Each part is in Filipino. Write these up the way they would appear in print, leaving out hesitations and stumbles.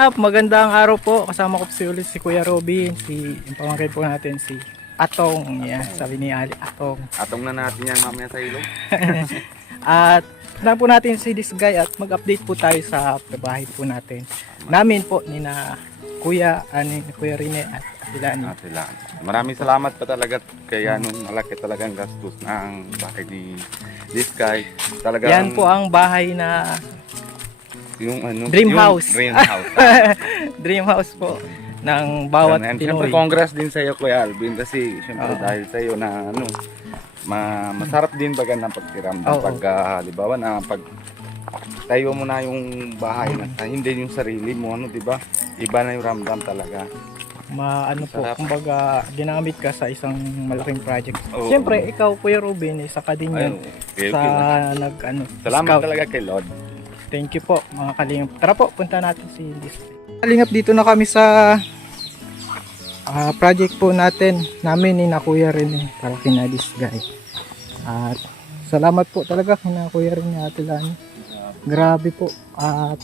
Magandang araw po. Kasama ko si ulit si Kuya Robin, yung pamangkin po natin si Atong. Yan, sabi ni Ali, Atong. Atong na natin yan mamaya sa ilog. At na po natin si this guy at mag-update po tayo sa bahay po natin. Namin po ni na Kuya Rene at Atilani. Maraming salamat pa talaga kaya nung malaki talagang gastos ng bahay ni this guy. Talagang Yan po ang bahay na yung Dream house. Dream house. dream house po ng bawat And siyempre Pinoy. congrats din sa iyo Kuya Alvin kasi siyempre dahil sa iyo na masarap din baga ng pagkiramdam pag halimbawa na pag tayo mo na yung bahay na hindi yung sarili mo di ba? Iba na yung ramdam talaga. Po, Sarap. kumbaga ginamit ka sa isang malaking project. Oo. Siyempre, ikaw Kuya Robin, isa ka din yan sa Salamat scout. talaga kay Lord. Thank you po mga kalingap. Tara po, punta natin si Display. Kalingap, dito na kami sa project po namin ni na Kuya Rene para kina this guy. At salamat po talaga kina Kuya Rene at Atilani. Grabe po. At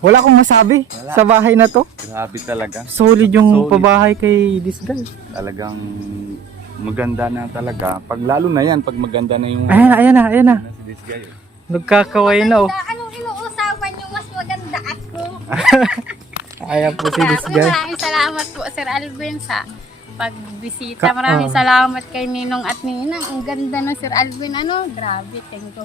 wala akong masabi sa bahay na to. Grabe talaga. Solid yung Solid. pabahay kay this guy. Talagang maganda na talaga. Pag lalo na yan, pag maganda na yung Ayan na. si this guy. Nagkakaway na oh. Anong inuusapan nyo? Mas maganda ako. Ayan po si this guy. Maraming salamat po Sir Alvin sa pagbisita. Maraming salamat kay Ninong at Ninang. Ang ganda ng Sir Alvin. Grabe. Thank you.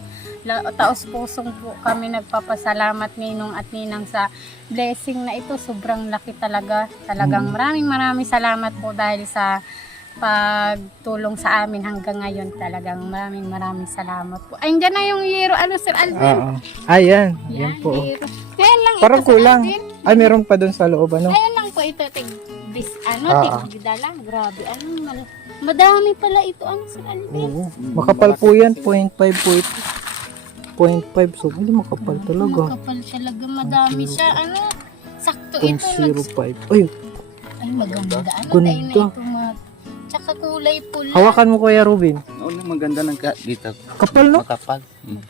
Taos pusong po kami nagpapasalamat Ninong at Ninang sa blessing na ito. Sobrang laki talaga. Talagang maraming salamat po dahil sa pagtulong sa amin hanggang ngayon. Talagang maraming salamat po. Ay, dyan na yung yero. Sir Alvin? Ayan. Yan po. Yero. Kaya lang Parang ito, Sir kulang. Alvin. Ay, meron pa doon sa loob Ayan lang po ito. Tigda lang. Grabe. Madami pala ito. Sir Alvin? Oo. Makapal po yan. 0.5 po ito. 0.5. So, hindi makapal talaga. Kapal talaga. Madami siya. Sakto ito. 0.05. Ay, Ay, maganda. Ganda. Tayo na ito. Tsaka kulay pula. hawakan mo Kuya Robin. Oo, maganda ng dito. Kapal no? Makapal.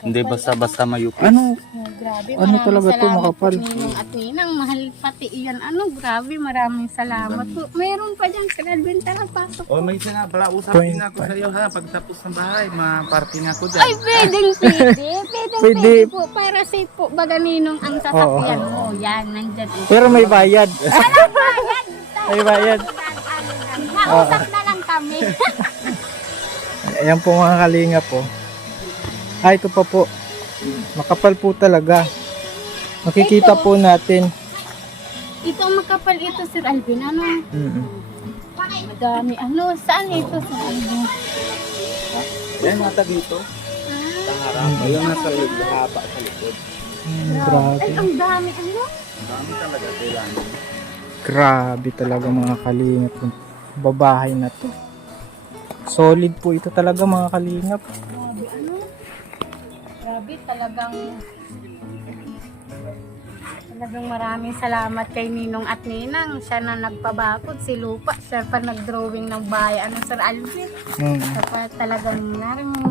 Hindi basta mayupi. Grabe. Ano maraming talaga to, salamat makapal? po, Ninong at Ninang. Mahal pati iyan. Grabe. Maraming salamat po. Mayroon pa dyan. Sir Alvin, tara, pasok. Oh, may isa nga pala. Point Usapin nga ako sa iyo ha. Pagtapos ng bahay, ma-parking ako dyan. Ay, pwede po. Para safe po. Baga Ninong ang sasakyan mo. Yan, nandyan. Pero may bayad. Bayad. May bayad. Mausap na lang kami. Ayan po mga kalinga po. Ito pa po. Makapal po talaga. Makikita po natin. Ito ang makapal ito, Sir Alvin. Madami. Saan ito, Sir Alvin? Yan, nata dito. Ayun, nasa haba sa likod. Grabe. Ay, ang dami. Dami talaga kailangan. Grabe talaga mga kalingap. Babahay na to. Solid po ito talaga mga kalingap. Grabe, Grabe, talagang maraming salamat kay Ninong at Ninang. Siya na nagpabakod, si Lupa. Siya pa nag-drawing ng bahay. Sir Alvin? Talagang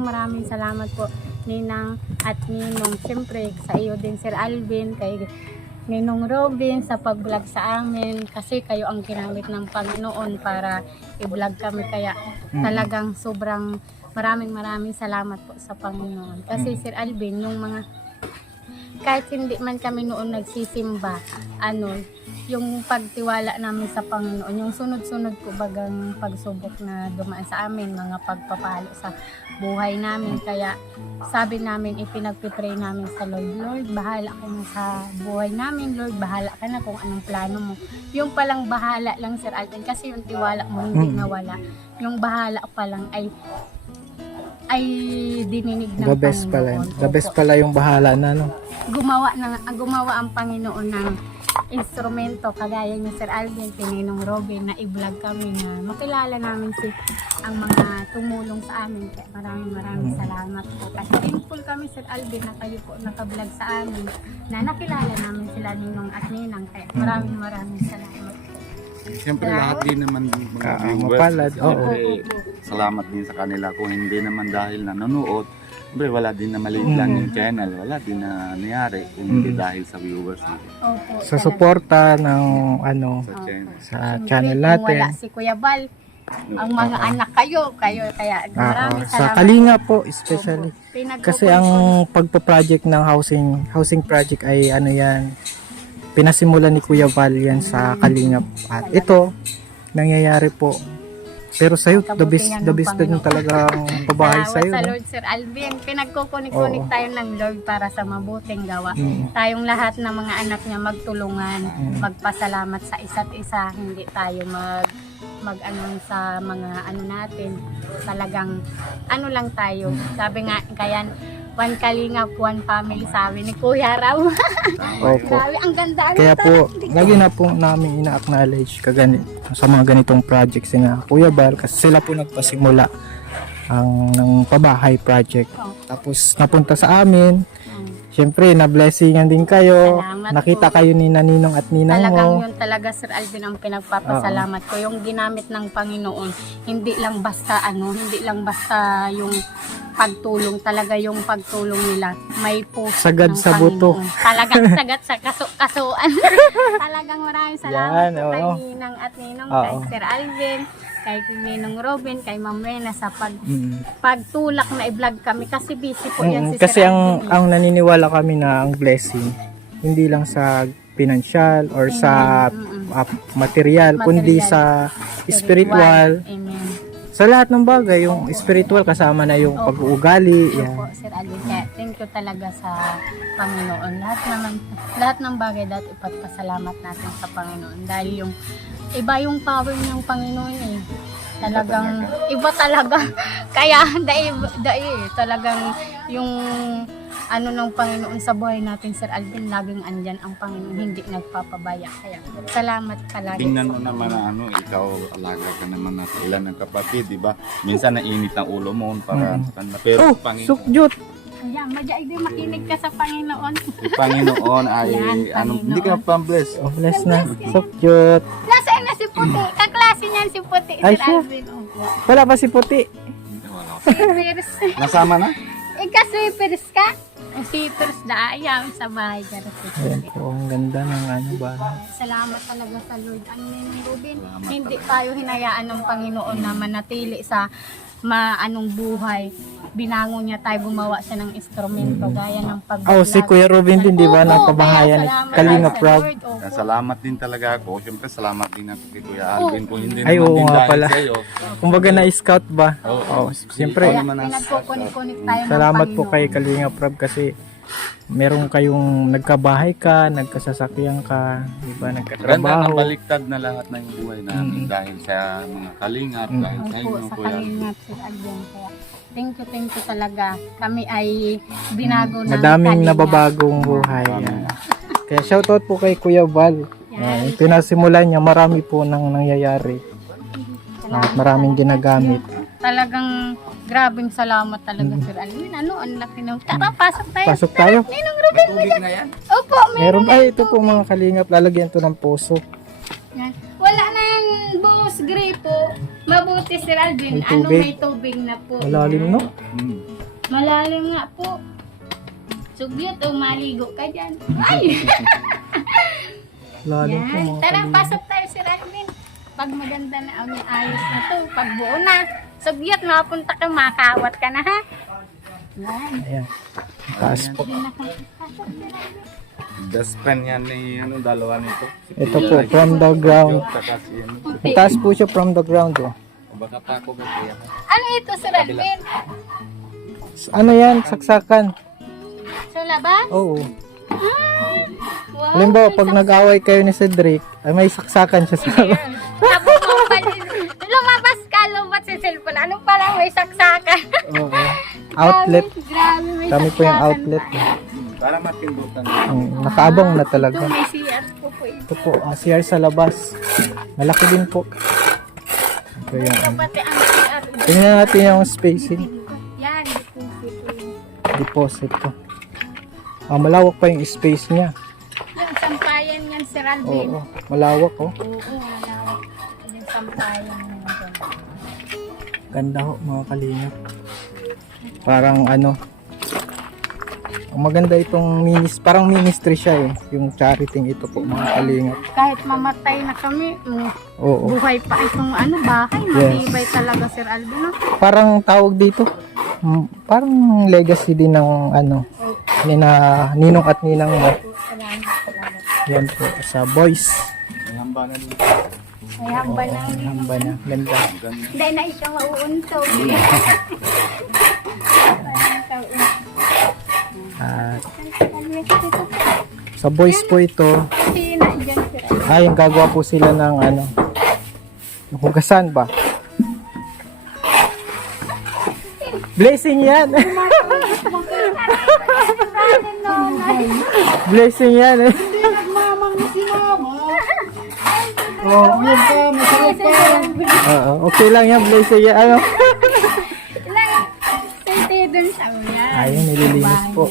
maraming salamat po Ninang at Ninong. Siyempre sa iyo din Sir Alvin, kay Ninong Robin sa pag-vlog sa amin kasi kayo ang ginamit ng Panginoon para i-vlog kami, kaya talagang sobrang maraming salamat po sa Panginoon kasi Sir Alvin, yung mga kahit hindi man kami noon nagsisimba, yung pagtiwala namin sa Panginoon, yung sunod-sunod po bagang pagsubok na dumaan sa amin, mga pagpapalo sa buhay namin, kaya sabi namin, ipinagpipray namin sa Lord, bahala ka na sa buhay namin, Lord, bahala ka na kung anong plano mo. Yung palang bahala lang Sir Alvin, kasi yung tiwala mo hindi nawala, yung bahala pa lang ay dininig ng The best Panginoon. pala. The best pala yung bahala na Gumawa ang Panginoon ng instrumento kagaya ni Sir Alvin, Ninong Robin, na i-vlog kami na makilala namin ang mga tumulong sa amin. Kaya maraming salamat po. At thankful kami Sir Alvin na kayo po naka-vlog sa amin, na nakilala namin sila Ninong at Ninang. Kaya maraming salamat po. Siyempre lahat din naman mga mapalad. Siyempre, salamat din sa kanila kung hindi naman dahil nanonood Siyempre, wala din na maliit lang yung channel. Wala din na nangyari kung hindi dahil sa viewers nito. Opo, Sa talaga. suporta ng ano Sa channel. sa Siyempre, channel kung natin. wala si Kuya Bal, ang mga anak kayo, kaya maraming Sa salamat. Kalinga po especially. Pinagkukunan Kasi ang pagpa-project ng housing project ay ano yan, pinasimulan ni Kuya Val yan sa Kalingap. At ito, nangyayari po. Pero sa'yo, the best din talagang pabahay Salamat sa'yo. sa No? Lord Sir Alvin. Pinagkukunik-kunik Oo. tayo ng Lord para sa mabuting gawa. Mm. Tayong lahat ng mga anak niya magtulungan, magpasalamat sa isa't isa. Hindi tayo mag-ano sa mga ano natin. Talagang ano lang tayo. Sabi nga, kaya one kalingap, one family, sabi ni Kuya Raw. Opo. Sabi, ang ganda. Ano Kaya to? po, lagi na po namin ina-acknowledge sa mga ganitong projects nga Kuya Val kasi sila po nagpasimula ng pabahay project. Oh. Tapos napunta sa amin. Siyempre, na-blessingan din kayo. Salamat Nakita po. kayo ni Naninong at Ninang Talagang mo. yun talaga Sir Alvin ang pinagpapasalamat ko. Yung ginamit ng Panginoon, hindi lang basta yung pagtulong, talaga yung pagtulong nila. May puso Sagad ng sa buto. Panginoon. Talagang sagad sa kasuan. Talagang maraming salamat Yan, po kay oo. Ninang at Ninong, Oo. kay Sir Alvin, kay Ninong Robin, kay Ma'am Rena sa Mm. pagtulak na i-vlog kami kasi busy po yan si Kasi Sir ang Alvin. ang naniniwala kami na ang blessing hindi lang sa financial or sa material, kundi sa spiritual. Amen. Sa lahat ng bagay, yung spiritual kasama na yung Opo. pag-uugali. Opo, Yan. Sir Alvin. Kaya thank you talaga sa Panginoon. Lahat ng bagay dapat ipagpasalamat natin sa Panginoon. Dahil yung iba yung power ng Panginoon eh. Talagang iba talaga. Kaya talagang yung ano ng Panginoon sa buhay natin, Sir Alvin, laging andyan ang Panginoon, hindi nagpapabaya. Kaya salamat palagi. Tingnan mo naman na ikaw alaga ka naman na ilan ng kapatid, di ba? Minsan nainit ang ulo mo para sa kanila. Pero Oh, Panginoon, sukjut. Ayan, madyaig din makinig ka sa Panginoon. Panginoon ay Yan, hindi ka pambless. Oh, bless na. Sukjut. Nasaan na si Puti? Kaklase niyan si Puti, Ay, Sir siya. Alvin. Opo. Wala pa si Puti. Sweepers. Nasama na? Sweepers ka? Sweepers na ayaw sa bahay ka. Ayan po, ang ganda ng ano bahay. Salamat talaga sa Lord. Ang Ninong Rubin, hindi tayo hinayaan ng Panginoon na manatili sa maanong buhay. Binangon niya tayo, gumawa siya ng instrumento gaya ng pag Oh, si Kuya Robin din, di ba? Opo, Nagpabahayan ni kaya salamat Kalinga sa Prab. Lord. Opo. Salamat din talaga ako. Siyempre salamat din ako kay Kuya Alvin. Kung hindi Ay, naman oo din nga dahil pala. sa'yo. Kumbaga na-scout ba? Oo. Oh, siyempre. Kaya naman ang- pinagkukunik-kunik tayo ng Salamat po Panginoon. kay Kalinga Prab kasi meron kayong nagkabahay ka, nagkasasakyan ka, di ba? Ganda Nagkatrabaho. na baliktad na lahat ng buhay namin dahil sa mga kalingap, dahil sa Opo, inyo, sa Kuya Alvin. Kalingap, Sir Alvin. Kaya thank you talaga. Kami ay binago ng Madaming Kalingap. nababagong buhay. Yan. Kaya shoutout po kay Kuya Val. Yan. Yung pinasimulan niya, marami po nang nangyayari. At maraming ginagamit. Talagang grabing salamat talaga, Sir Alvin. Ano, ang laki ng... Tara, pasok tayo. Pasok tayo. Ninong Ruben, Tubig na yan. opo, Meron ay ito po mga kalingap, lalagyan to ng puso. yan. Wala na yung buhos gripo. Mabuti, Sir Alvin. May Ano, tubig. may tubig na po. Malalim no? Malalim nga po. Sugyot, maligo ka dyan. Ay! Lalim po Yan. mga Tara, kalingap. pasok tayo, Sir Alvin. Pag maganda na ang ayos na to, pag buo na. Sugyot, mapunta ka, makawat ka na, ha? Yan. Ayan. Taas po. Hindi na kami pasok, Sir Alvin. Best friend yan ni dalawa nito. Si Ito Kuya po, Alvin. from the ground. Tsaka si ano. Taas po siya from the ground. Oh. Baka pa ako ba kuya? Ano ito, Sir Alvin? Ano yan? Saksakan. Sa labas? Oo. Wow. Halimbawa, pag nag-away kayo ni Cedric, ay may saksakan siya sa Tapos mo pa din. Lumabas ka, lumabas sa cellphone. Ano pala may saksakan? Oo. Outlet. Grabe, may Kami po yung saksakan outlet. pa. Para matindutan. Nakaabang na Ito, talaga. may CR po po ito. Ito po, ang CR sa labas. Malaki din po. Ito yung, Ito pati ang CR. tingnan natin yung spacing. Yan, deposit po yun. Deposit ko. Malawak pa yung space niya. Yung sampayan yan, Sir Alvin. Oo, malawak oh. Oo, malawak. Yung sampayan yan. Ganda ho mga kalingap. Parang ano, Maganda itong parang ministry siya eh. Yung charity ito po mga kalingap. Kahit mamatay na kami, Oo. buhay pa itong bahay. Yes. Matibay talaga, Sir Alvin. Parang tawag dito. Parang legacy din ng Ninong at Ninang mo. Salamat. Yan po sa boys. May hamba na. Hamba na. Ganda. Hindi na siya mauuntog. At sa boys po ito. Sina dyan, Sir Alvin. Yung gagawa po sila ng hugasan ba? Blessing yan. Blessing yan eh. Oo, okay lang yan. Blessing yan. Ano? Sentido siya. Ayun, nililinis po.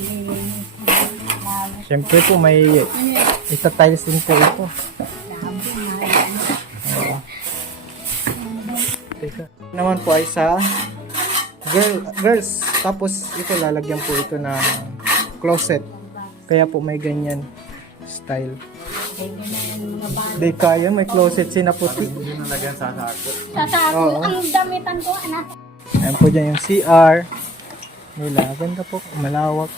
Siyempre po may itatiles din po ito. Oo. Teka. Naman po ay sa girls. Tapos ito lalagyan po ito ng closet. Kaya po may ganyan style. Di kaya may closet si na puti. Sasako. Oo. Ang damitan ko, anak. Ayan po dyan yung CR nila. Ganda po. Malawak.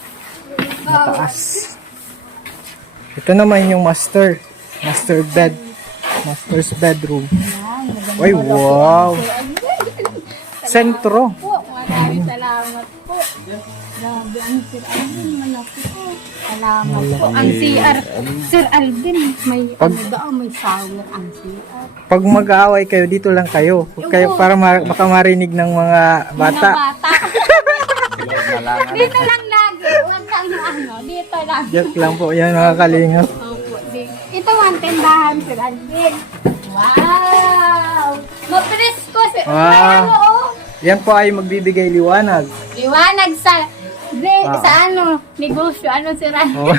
Mataas. Ito naman yung master bed. Master's bedroom. Ay, wow. Sentro. Po, maraming salamat po. Grabe, ang Sir Alvin, malaki po. Salamat po. Ang CR, Sir Alvin, may may shower ang CR. Pag mag-aaway kayo, dito lang kayo. Huwag kayo para baka marinig ng mga bata. Mga bata. Dito lang lagi. Huwag kang dito lang. Joke lang po yan mga kalingap. Opo, ito ang tindahan, Sir Alvin. Wow! Mapresko, Sir. Wow. Oh. Yan po ay magbibigay liwanag. Liwanag sa negosyo, Sir Alvin. Oh.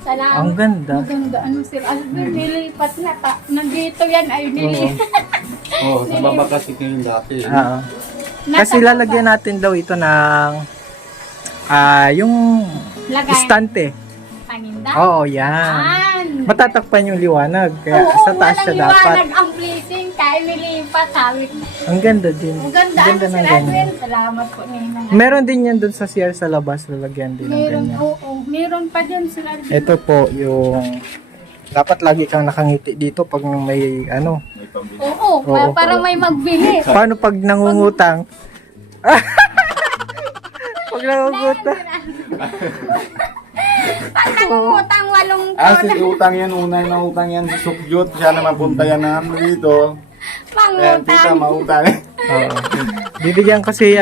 Salamat. Ang ganda. Maganda, Sir Alvin, nilipat na. Nandito yan, ay nilipat. Sa baba kasi kayo dati. Oo. Kasi lalagyan natin daw ito ng yung Lagay. estante. Paninda? Oo, yan. Matatakpan yung liwanag. Kaya sa taas siya dapat. liwanag ang blessing, kaya nilipat, sabi ko. Ang ganda din. Ang ganda, Ganda Sir ng Alvin. ganyan. Salamat po, Nina. Meron din yan dun sa CR sa labas. Lalagyan din ng Meron, ganyan. oo. Meron pa din, Sir Alvin. Ito po yung dapat lagi kang nakangiti dito pag may Oo, Oo. para may magbili. Paano pag nangungutang? Pag nangungutang. Pag nangungutang, walong Si utang yan, unang na utang yan si Sukyot. Siya na mapunta yan na dito. Kaya tita, pangutang. mautang. Oo. Bibigyan ko si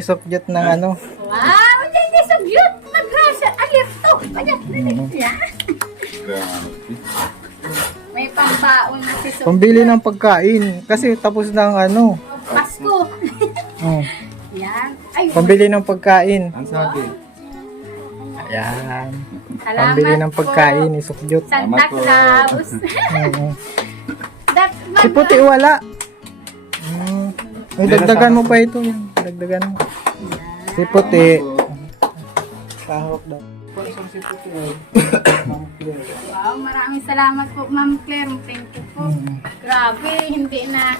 Sokjot ng Wow, hindi sugyot. Magrasa. Ayun to. Ayun, yan. May pambaon na si sugyot. pambili ng pagkain. Kasi tapos ng Pasko. Yan. Ay, pambili ng pagkain. Ang sabi. Ayan. salamat Pambili ng po. pagkain ni Sokjot. Santa Claus. Oo. That, Si Puti wala. May dagdagan mo pa ito. Dagdagan mo. Si Puti. Kahok daw. Si Puti. Wow, maraming salamat po, Ma'am Claire. Thank you po. Grabe, hindi na.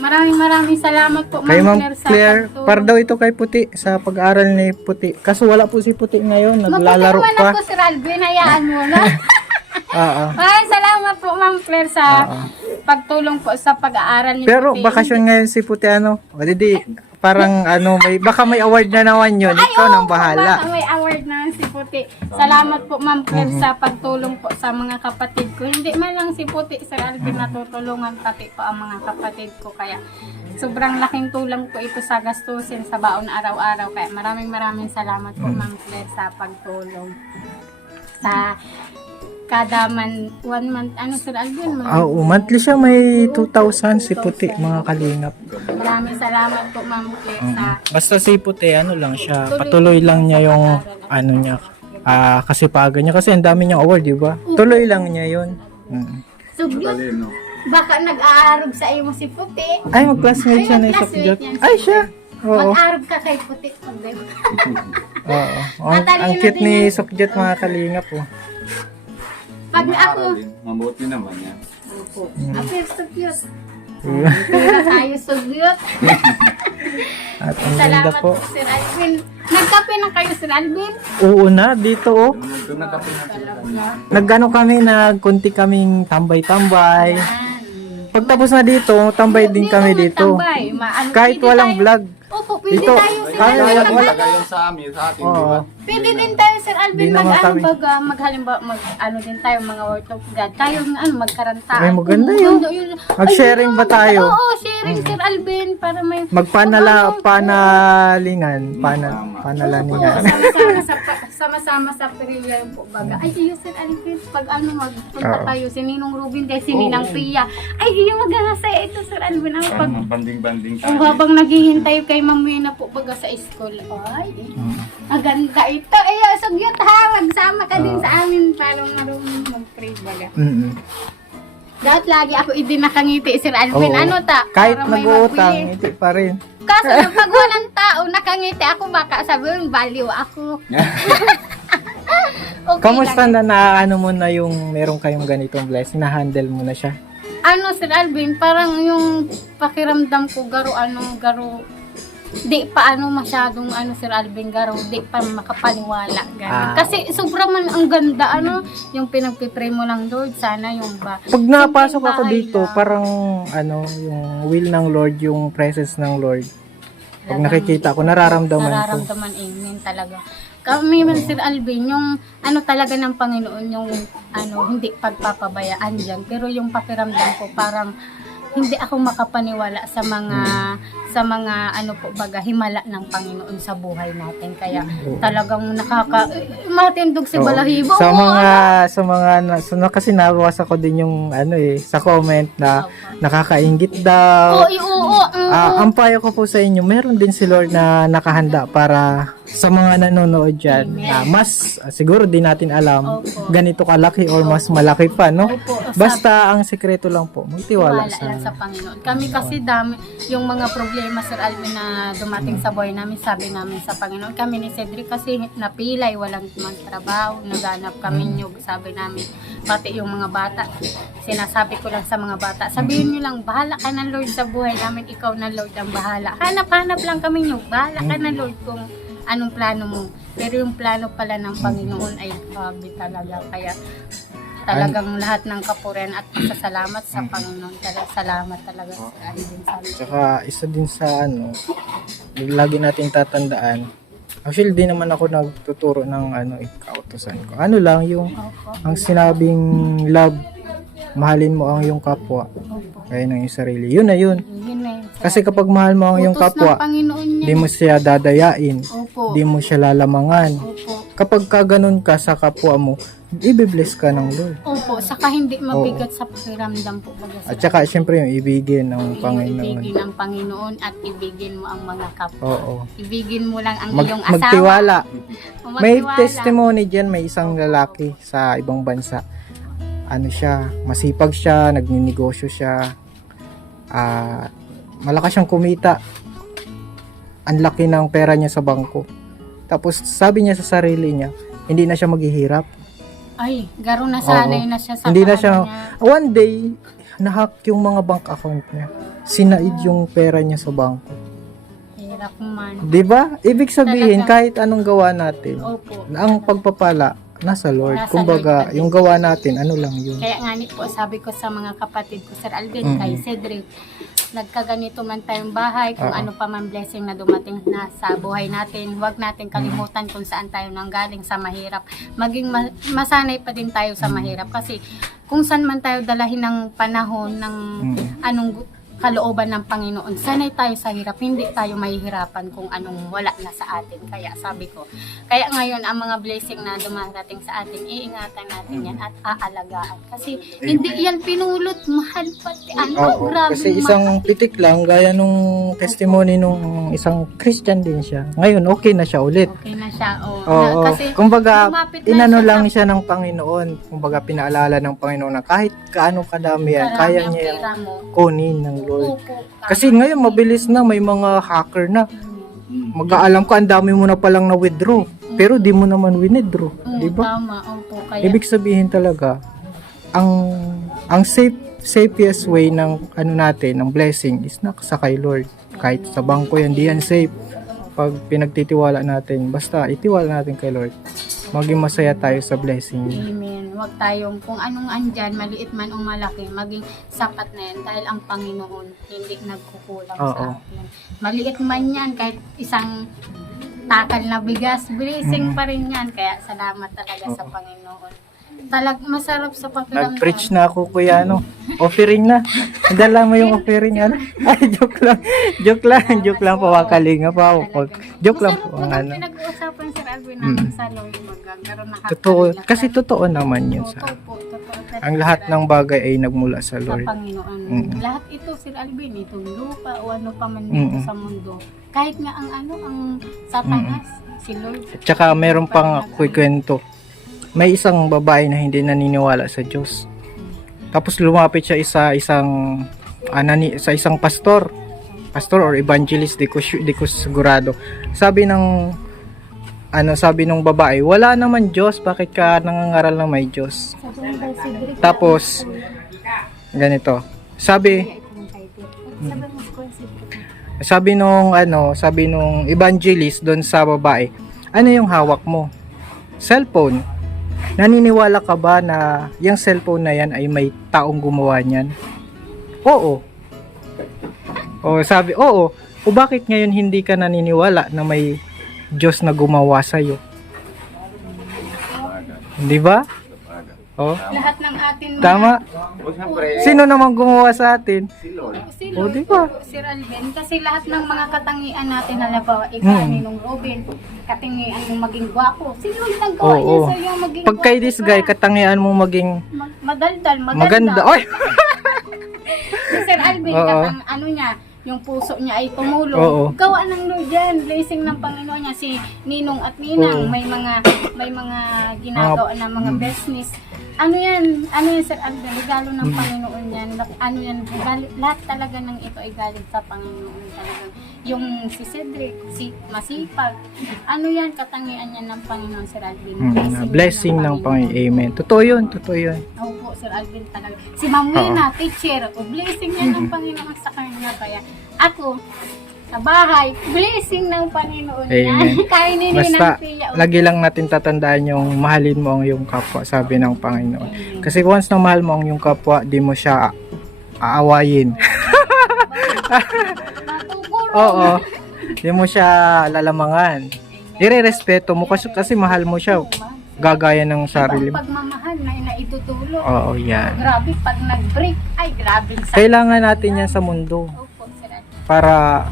Maraming salamat po, Kay Ma'am Ma'am Claire, sa Claire, pagtulong. para daw ito kay Puti sa pag-aaral ni Puti. Kaso wala po si Puti ngayon, naglalaro Mabuti pa. naman ako, Sir Alvin, hayaan mo na. Oo. Maraming salamat po, Ma'am Claire, sa pagtulong po sa pag-aaral ni Pero Puti. bakasyon ngayon si Puti o di parang baka may award na naman yun. Ay, Ikaw oo, nang bahala. baka may award na si Puti. Salamat po, Ma'am Claire, sa pagtulong po sa mga kapatid ko. Hindi man lang si Puti, Sir Alvin, natutulungan pati po ang mga kapatid ko. Kaya sobrang laking tulong po ito sa gastusin sa baon araw-araw. Kaya maraming salamat po, Ma'am Claire, sa pagtulong. Sa kada 1 month, Sir Alvin? Monthly siya may 2,000 si Puti, mga kalingap. Maraming salamat po, Ma'am Claire, sa Basta si Puti, lang siya. Patuloy lang niya yung niya. Kasipagan niya. Kasi ang dami niyang award, di ba? Tuloy lang niya yun. sugyot. Baka nag-aarog sa iyo si Puti. Ay, mag-classmate siya na Ay, Sokjot. mag-classmate yan. Ay, siya. Oo. Mag-arog ka kay puti. Pag Oo. Ang cute ni Sukjet mga kalingap po. Pag ako, Mabuti naman yan. opo. Ako yung so cute. Pero tayo so cute. At ang ganda Salamat po. po, Sir Alvin. Nagkape na kayo, Sir Alvin? Oo na, dito oh. Doon na kape natin. Nagano kami, nagkunti kaming tambay-tambay. Pagtapos na dito, tambay din kami dito. Tambay. Kahit Pwede walang tayo- vlog. Opo, pwede Dito. tayo, Sir Kaya Alvin. wala- Talaga yung sa amin, sa atin, di ba? Oo. Pwede din tayo, Sir Di Alvin, naman mag-ano kami. baga, maghalimbawa, mag-ano din tayo, mga word of God. Tayo, magkarantaan. Ay, maganda yun. Mag-sharing ba tayo? Oo, sharing, Sir Alvin, para may... Panalingan. Oo, Panalaningan. sama-sama sa prayer po baga. Ay, iyo, Sir Alvin, pag ano, magpunta Oo. tayo, si Ninong Rubin, dahil si Ninang Pia. Ay, iyo, maghanasaya ito, Sir Alvin. Ang pag... Banding-banding Oh, habang naghihintay kay Mamina po baga sa school. Ay, ang ganda ito. Ay, so cute ha. Magsama ka din sa amin para marunong mag-pray baga. Mm-mm. Dapat lagi ako nakangiti, Sir Alvin. Oo. Ano ta? Kahit Para may nag-uutang, mabili. hindi pa rin. Kaso lang, pag walang tao, nakangiti ako, baka sabihin, baliw ako. Okay Kamusta lang. na ano mo na yung meron kayong ganitong blessing, na-handle mo na siya? Ano, Sir Alvin, parang yung pakiramdam ko, garo, di pa masyadong Sir Alvin, garo, di pa makapaniwala. Ganun. Kasi sobrang man ang ganda, yung pinagpipray mo lang, Lord, sana yung ba. Pag napasok ako bahay dito, lang. parang yung will ng Lord, yung presence ng Lord. Pag nakikita ko, nararamdaman ko. Nararamdaman, amen talaga. Kami man, Sir Alvin, yung talaga ng Panginoon, yung hindi pagpapabayaan dyan. Pero yung pakiramdam ko, parang hindi ako makapaniwala sa mga po baga himala ng Panginoon sa buhay natin. Kaya talagang matindog si Oo. Balahibo. Sa mga kasi nabasa ko din yung sa comment na nakakainggit daw. Oo. Ang payo ko po sa inyo, meron din si Lord na nakahanda para sa mga nanonood dyan. Mas siguro din natin alam Opo. ganito kalaki or mas malaki pa, no? Opo, Basta ang sekreto lang po, magtiwala wala lang sa sa Panginoon. Kami kasi dami, yung mga problema, Sir Alvin, na dumating sa buhay namin, sabi namin sa Panginoon. Kami ni Cedric kasi napilay, walang trabaho, naganap kami nyug, sabi namin. Pati yung mga bata, sinasabi ko lang sa mga bata, sabihin nyo lang, bahala ka na Lord sa buhay namin, ikaw na Lord ang bahala. Hanap-hanap lang kami nyug, bahala ka na Lord kung anong plano mo. Pero yung plano pala ng Panginoon ay grabe talaga. Kaya talagang lahat ng kapurian at pasasalamat sa Panginoon. Salamat talaga sa Alvin. Tsaka isa din sa lagi natin tatandaan. Actually, di naman ako nagtuturo ng kautusan ko. Ano lang yung ang sinabing love, mahalin mo ang iyong kapwa, kaya ng iyong sarili. Yun na yun. Yun na yun. Kasi kapag mahal mo ang iyong Utos kapwa, ng Panginoon niya. di mo siya dadayain, Opo. di mo siya lalamangan. Opo. Kapag ka ganun ka sa kapwa mo, i-bless ka ng Lord. Opo. Saka hindi mabigat sa pakiramdam po. At saka syempre yung ibigin ng Panginoon. Ibigin ang Panginoon at ibigin mo ang mga kapwa. Oo. Ibigin mo lang ang iyong asawa. Magtiwala. O, May magtiwala. testimony dyan, may isang lalaki sa ibang bansa. Siya, masipag siya, nagninegosyo siya. Malakas siyang kumita. Ang laki ng pera niya sa bangko. Tapos sabi niya sa sarili niya, hindi na siya maghihirap. Ay, garo na sanay Oo. na siya sa Hindi na paano siya, niya. one day, nahack yung mga bank account niya. Sinaid yung pera niya sa bangko. Hirap man. 'Di ba? Ibig sabihin, Talaga. kahit anong gawa natin, Opo. ang pagpapala, nasa Lord. Nasa Kumbaga, Lord pa din. yung gawa natin, ano lang yun. Kaya nga po, sabi ko sa mga kapatid ko, Sir Alvin, Mm-mm. kay Cedric, nagkaganito man tayong bahay, kung Oo. ano pa man blessing na dumating na sa buhay natin, huwag natin kalimutan kung saan tayo nanggaling sa mahirap. Maging masanay pa din tayo sa mahirap kasi kung saan man tayo dalahin ng panahon ng anong kalooban ng Panginoon, sanay tayo sa hirap, hindi tayo mahihirapan kung anong wala na sa atin. Kaya sabi ko, kaya ngayon ang mga blessing na dumarating sa atin, iingatan natin yan at aalagaan. Kasi hindi yan pinulot, mahal pati. Oo, Grabe kasi isang pitik lang, gaya nung testimony nung isang Christian din siya. Ngayon, okay na siya ulit. Okay na na siya. Oo. Kasi Kumbaga, lumapit na inano siya lang sa- siya ng Panginoon. Kumbaga, pinaalala ng Panginoon na kahit kaano kadami yan, Marami kaya ang niya pera yung mo. kunin ng Lord. Opo, Kasi ngayon, mabilis na, may mga hacker na. Mag-aalam ka, ang dami mo na palang na-withdraw. Pero di mo naman withdraw. Di ba? Tama, opo. Kaya, Ibig sabihin talaga, ang safest way ng ano natin, ng blessing is nasa kay Lord. Kahit sa bangko yan, di yan safe. Pag pinagtitiwala natin, basta itiwala natin kay Lord. Maging masaya tayo sa blessing. amen. Huwag tayong kung anong andyan, maliit man o malaki, maging sapat na yan dahil ang Panginoon hindi nagkukulang Oo. sa atin. Maliit man yan, kahit isang takal na bigas, blessing pa rin yan. Kaya salamat talaga sa Panginoon. Masarap sa pakiramdam. Nag-preach na ako, kuya, ano. Offering na. Dala mo yung offering, ano. Ay, joke lang. Joke lang po, wakalinga pa ako. Joke lang po, ang ano. Pinag-uusapan Sir Alvin namin sa Lord, magkakaroon na Totoo, kasi totoo naman yun sa totoo. ang lahat ng bagay ay nagmula sa sa Lord. Panginoon. Lahat ito, Sir Alvin, itong lupa o ano pa man Mm-mm. dito sa mundo. Kahit nga ang Satanas, si Lord. Tsaka meron pang kwento. May isang babae na hindi naniniwala sa Diyos. Tapos lumapit siya sa isang pastor or evangelist, di ko sigurado. Sabi nung babae, wala naman Diyos, bakit ka nangangaral na may Diyos? Tapos ganito. Sabi nung evangelist doon sa babae, ano yung hawak mo? Cellphone. Naniniwala ka ba na yung cellphone na yan ay may taong gumawa niyan? Oo. Sabi, oo. O bakit ngayon hindi ka naniniwala na may Diyos na gumawa sa'yo? Di ba? Oh, Lahat ng atin tama. O siyempre, Sino naman gumawa sa atin? si Lord. Si O, Lord, di ba? Sir Alvin, kasi lahat ng mga katangian natin, halimbawa, ikaw, Ninong Robin, katangian mo maging gwapo. Si Lord naggawa niya Oo. sa'yo maging Pag kay this guy, ka. katangian mo maging Madaldal, maganda. Oy! Si Sir Alvin, Oo. ano niya, yung puso niya ay tumulong. Oo. Gawa ng Lord yan, blessing ng Panginoon niya. Si Ninong at Ninang, Oo. may mga ginagawa na mga business. Ano yan, Sir Alvin, regalo ng Panginoon yan. Ano yan, lahat talaga ng ito ay galing sa Panginoon talaga. Yung si Cedric, si masipag, ano yan, katangian yan ng Panginoon, Sir Alvin. Blessing ng Panginoon. Amen. Totoo yun. Opo, Sir Alvin talaga. Si Ma'am Wina, teacher, blessing yan ng Panginoon sa kanya. Kaya ako, sa bahay, blessing ng Panginoon Amen. yan. Kainin Basta, ng tiya. lagi lang natin tatandaan yung mahalin mo ang iyong kapwa, sabi ng Panginoon. Kasi once na mahal mo ang iyong kapwa, di mo siya aawayin. Matutulong. Oo. Di mo siya lalamangan. Ire-respeto mo kasi mahal mo siya. Gagaya ng sarili mo. Pagmamahal na inaitutulong. Oo, yan. Grabe, pag nag-break, ay grabe. Kailangan natin yan sa mundo Opo, Sir Alvin. para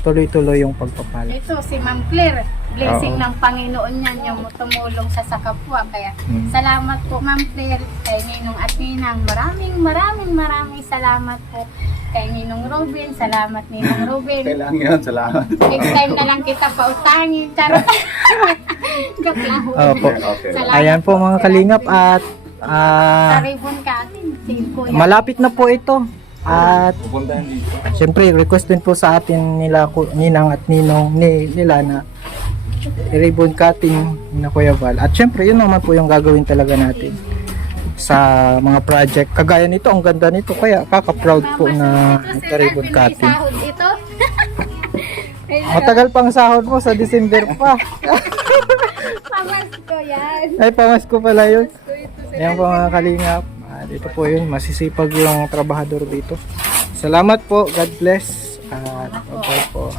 tuloy-tuloy yung pagpapala. Ito, si Ma'am Claire, blessing Oo. ng Panginoon yan, yung tumulong sa kapwa. Kaya, Hmm. salamat po, Ma'am Claire, kay Ninong at Ninang. Maraming salamat po kay Ninong Robin. Salamat, Ninong Robin. Kailangan yun, salamat. Next time na lang kita pautangin. Charot. Joke lang. Opo. Okay. Salamat Ayan po mga kalingap at Sa ribbon ka atin. malapit na po ito. At Pupuntahan dito. siyempre, request din po sa atin Ninang at Ninong nila na i-ribbon cutting na Kuya Val. At siyempre, yun naman po yung gagawin talaga natin sa mga project. Kagaya nito, ang ganda nito. Kaya kaka-proud po na ito-ribbon cutting. Sahod ito. Matagal pang sahod mo sa December pa. Pamas ko yan. Ay, pamasko pala yun. Ito, Sir Ayan po mga kalingap. Dito po yun, masisipag yung trabahador dito. Salamat po. God bless. At okay po.